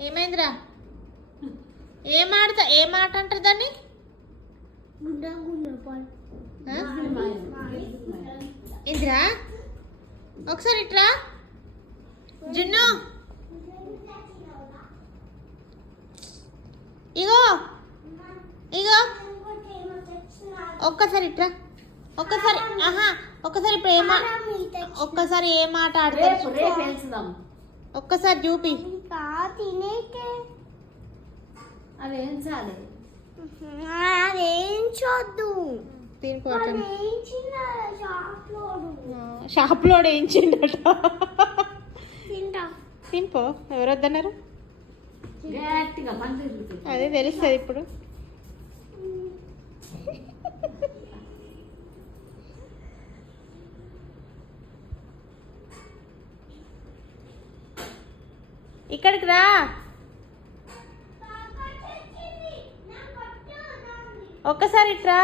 ఏమైందిరా? ఏం మాట అంటారు దాన్ని? ఇందిరా ఒకసారి ఇట్రా. జున్ను ఇగో ఇగో ఒక్కసారి ఇట్రా. ఒక్కసారి ఒక్కసారి ఇప్పుడు ఒక్కసారి ఏ మాట ఆడతారు? ఒక్కసారి చూపి. అదేంచొద్దు. షాప్లో వేయించిండట. తినిపో. ఎవరు వద్దన్నారు? అదే తెలుస్తుంది ఇప్పుడు. ఇక్కడికి రా. ఒక్కసారి ఇట్రా.